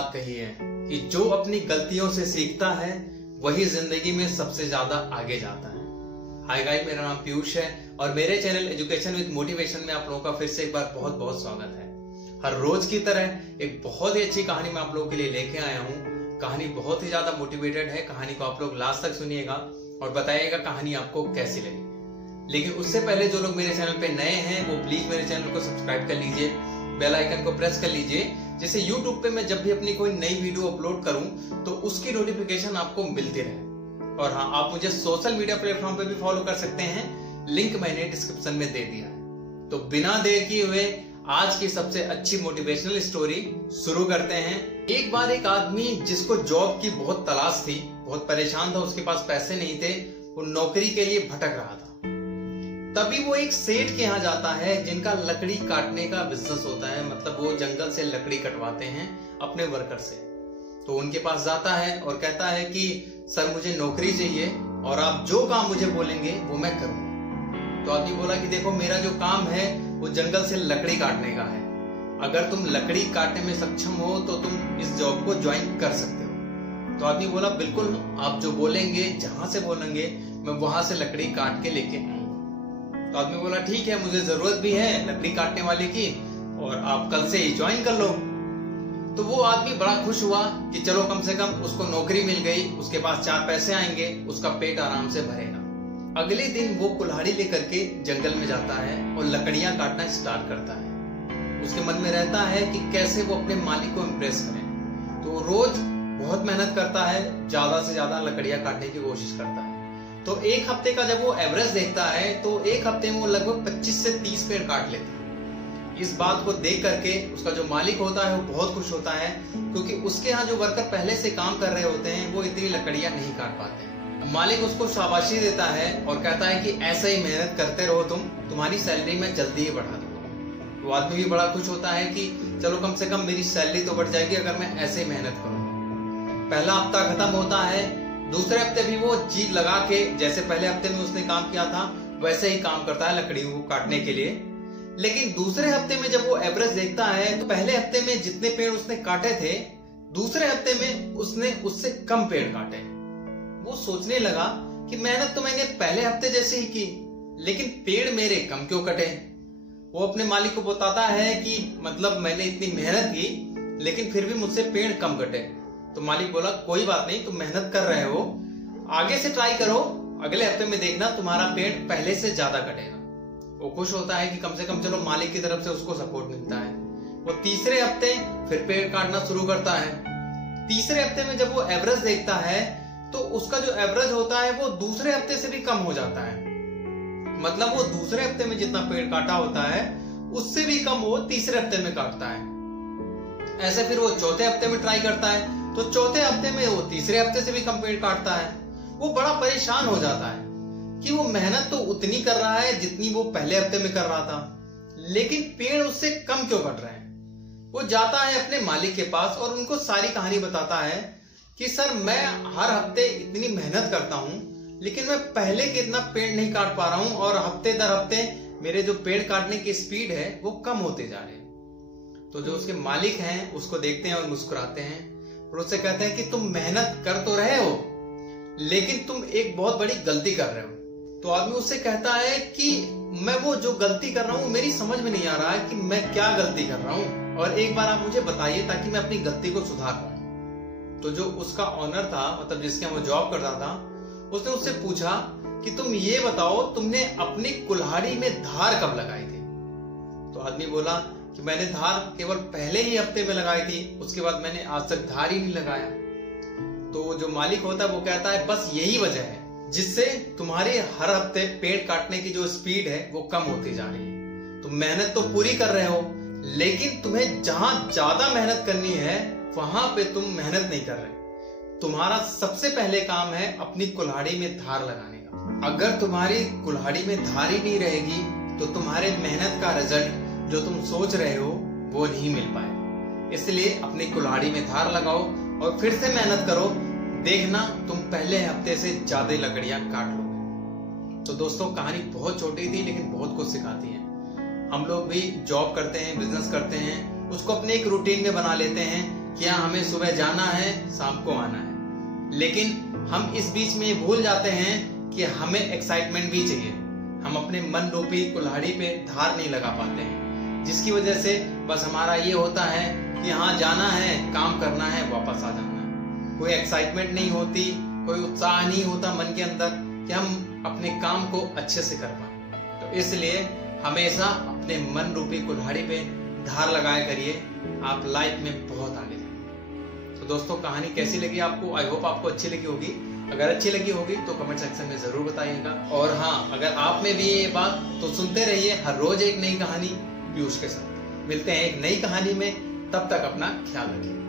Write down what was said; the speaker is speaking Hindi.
बात कही है कि जो अपनी गलतियों से सीखता है वही जिंदगी में सबसे ज्यादा आगे जाता है। हाय गाइस, मेरा नाम पीयूष है और मेरे चैनल एजुकेशन विद मोटिवेशन में आप लोगों का फिर से एक बार बहुत बहुत स्वागत है। हर रोज की तरह एक बहुत ही अच्छी कहानी मैं आप लोगों के लिए लेके आया हूँ। कहानी बहुत ही ज्यादा मोटिवेटेड है। कहानी को आप लोग लास्ट तक सुनिएगा और बताइएगा कहानी आपको कैसी लगी। लेकिन उससे पहले जो लोग मेरे चैनल पे नए हैं वो प्लीज मेरे चैनल को सब्सक्राइब कर लीजिए, बेल आइकन को प्रेस कर लीजिए, जिससे YouTube पे मैं जब भी अपनी कोई नई वीडियो अपलोड करूं तो उसकी नोटिफिकेशन आपको मिलती रहे। और हाँ, आप मुझे सोशल मीडिया प्लेटफॉर्म पे भी फॉलो कर सकते हैं, लिंक मैंने डिस्क्रिप्शन में दे दिया है। तो बिना देर किए हुए आज की सबसे अच्छी मोटिवेशनल स्टोरी शुरू करते हैं। एक बार एक आदमी जिसको जॉब की बहुत तलाश थी, बहुत परेशान था, उसके पास पैसे नहीं थे, वो नौकरी के लिए भटक रहा था। तभी वो एक सेठ के यहाँ जाता है जिनका लकड़ी काटने का बिजनेस होता है, मतलब वो जंगल से लकड़ी कटवाते हैं अपने वर्कर से। तो उनके पास जाता है और कहता है कि सर मुझे नौकरी चाहिए और आप जो काम मुझे बोलेंगे वो मैं करूंगा। तो आदमी बोला कि देखो, मेरा जो काम है वो जंगल से लकड़ी काटने का है। अगर तुम लकड़ी काटने में सक्षम हो तो तुम इस जॉब को ज्वाइन कर सकते हो। तो आदमी बोला बिल्कुल, आप जो बोलेंगे, जहां से बोलेंगे मैं वहां से लकड़ी काट के लेके आऊंगा। तो आदमी बोला ठीक है, मुझे जरूरत भी है लकड़ी काटने वाले की और आप कल से ही ज्वाइन कर लो। तो वो आदमी बड़ा खुश हुआ कि चलो कम से कम उसको नौकरी मिल गई, उसके पास 4 पैसे आएंगे, उसका पेट आराम से भरेगा। अगले दिन वो कुल्हाड़ी लेकर के जंगल में जाता है और लकड़ियां काटना स्टार्ट करता है। उसके मन में रहता है कि कैसे वो अपने मालिक को इम्प्रेस करे। तो रोज बहुत मेहनत करता है, ज्यादा से ज्यादा लकड़ियां काटने की कोशिश करता है। तो एक हफ्ते का जब वो एवरेज देखता है तो एक हफ्ते में वो लगभग 25 से 30 पेड़ काट लेता है। इस बात को देख करके उसका जो मालिक होता है वो बहुत खुश होता है, क्योंकि उसके यहाँ जो वर्कर पहले से काम कर रहे होते हैं वो इतनी लकड़ियां नहीं काट पाते। मालिक उसको शाबाशी देता है और कहता है कि ऐसे ही मेहनत करते रहो, तुम्हारी सैलरी मैं जल्दी ही बढ़ा दूंगा। वो आदमी भी बड़ा खुश होता है कि चलो कम से कम मेरी सैलरी तो बढ़ जाएगी अगर मैं ऐसे ही मेहनत करूँ। पहला हफ्ता खत्म होता है, दूसरे हफ्ते भी वो जी लगा के जैसे पहले हफ्ते में उसने काम किया था वैसे ही काम करता है लकड़ी को काटने के लिए। लेकिन दूसरे हफ्ते में जब वो एवरेज देखता है तो पहले हफ्ते में जितने पेड़ उसने काटे थे, दूसरे हफ्ते में उसने उससे कम पेड़ काटे। वो सोचने लगा कि मेहनत तो मैंने पहले हफ्ते जैसे ही की, लेकिन पेड़ मेरे कम क्यों कटे। वो अपने मालिक को बताता है कि मतलब मैंने इतनी मेहनत की लेकिन फिर भी मुझसे पेड़ कम कटे। तो मालिक बोला कोई बात नहीं, तुम मेहनत कर रहे हो, आगे से ट्राई करो, अगले हफ्ते में देखना तुम्हारा पेड़ पहले से ज्यादा कटेगा। वो खुश होता है कि कम से कम चलो मालिक की तरफ से उसको सपोर्ट मिलता है। वो तीसरे हफ्ते फिर पेड़ काटना शुरू करता है। तीसरे हफ्ते में जब वो एवरेज देखता है तो उसका जो एवरेज होता है वो दूसरे हफ्ते से भी कम हो जाता है। मतलब वो दूसरे हफ्ते में जितना पेड़ काटा होता है उससे भी कम वो तीसरे हफ्ते में काटता है। ऐसे फिर वो चौथे हफ्ते में ट्राई करता है तो चौथे हफ्ते में वो तीसरे हफ्ते से भी कम पेड़ काटता है। वो बड़ा परेशान हो जाता है कि वो मेहनत तो उतनी कर रहा है जितनी वो पहले हफ्ते में कर रहा था, लेकिन पेड़ उससे कम क्यों कट रहे हैं। वो जाता है अपने मालिक के पास और उनको सारी कहानी बताता है कि सर मैं हर हफ्ते इतनी मेहनत करता हूं लेकिन मैं पहले के इतना पेड़ नहीं काट पा रहा हूं और हफ्ते दर हफ्ते मेरे जो पेड़ काटने की स्पीड है वो कम होते जा रहे हैं। तो जो उसके मालिक हैं उसको देखते हैं और मुस्कुराते हैं और उससे कहते हैं कि तुम मेहनत कर तो रहे हो लेकिन तुम एक बहुत बड़ी गलती कर रहे हो। तो आदमी उससे कहता है कि मैं वो जो गलती कर रहा हूं मेरी समझ में नहीं आ रहा है कि मैं क्या गलती कर रहा हूं और एक बार आप मुझे बताइए ताकि मैं अपनी गलती को सुधार पाऊं। तो जो उसका ऑनर था, मतलब जिसके वो जॉब करता था, उसने उससे पूछा कि तुम ये बताओ तुमने अपनी कुल्हाड़ी में धार कब लगाई थी। तो आदमी बोला कि मैंने धार केवल पहले ही हफ्ते में लगाई थी, उसके बाद मैंने आज तक धार ही नहीं लगाया। तो जो मालिक होता है वो कहता है बस यही वजह है जिससे तुम्हारे हर हफ्ते पेड़ काटने की जो स्पीड है वो कम होती जा रही है। तुम मेहनत तो पूरी कर रहे हो लेकिन तुम्हें जहां ज्यादा मेहनत करनी है वहां पे तुम मेहनत नहीं कर रहे। तुम्हारा सबसे पहले काम है अपनी कुल्हाड़ी में धार लगाने का। अगर तुम्हारी कुल्हाड़ी में धार ही नहीं रहेगी तो तुम्हारे मेहनत का रिजल्ट जो तुम सोच रहे हो वो नहीं मिल पाए। इसलिए अपनी कुल्हाड़ी में धार लगाओ और फिर से मेहनत करो, देखना तुम पहले हफ्ते से ज्यादा लकड़ियां काट लोगे। तो दोस्तों, कहानी बहुत छोटी थी लेकिन बहुत कुछ सिखाती है। हम लोग भी जॉब करते हैं, बिजनेस करते हैं, उसको अपने एक रूटीन में बना लेते हैं, कि हाँ हमें सुबह जाना है, शाम को आना है। लेकिन हम इस बीच में भूल जाते हैं कि हमें एक्साइटमेंट भी चाहिए। हम अपने मन रूपी कुल्हाड़ी पे धार नहीं लगा पाते हैं, जिसकी वजह से बस हमारा ये होता है कि हाँ जाना है, काम करना है, वापस आ जाना है। कोई एक्साइटमेंट नहीं होती, कोई उत्साह नहीं होता मन के अंदर कि हम अपने काम को अच्छे से कर पाए। तो इसलिए हमेशा अपने मन रूपी कुल्हाड़ी पे धार लगाया करिए, आप लाइफ में बहुत आगे जाएंगे। तो दोस्तों, कहानी कैसी लगी आपको? आई होप आपको अच्छी लगी होगी। अगर अच्छी लगी होगी तो कमेंट सेक्शन में जरूर बताइएगा। और हाँ, अगर आप में भी ये बात, तो सुनते रहिए हर रोज एक नई कहानी पीयूष के साथ। मिलते हैं एक नई कहानी में, तब तक अपना ख्याल रखिए।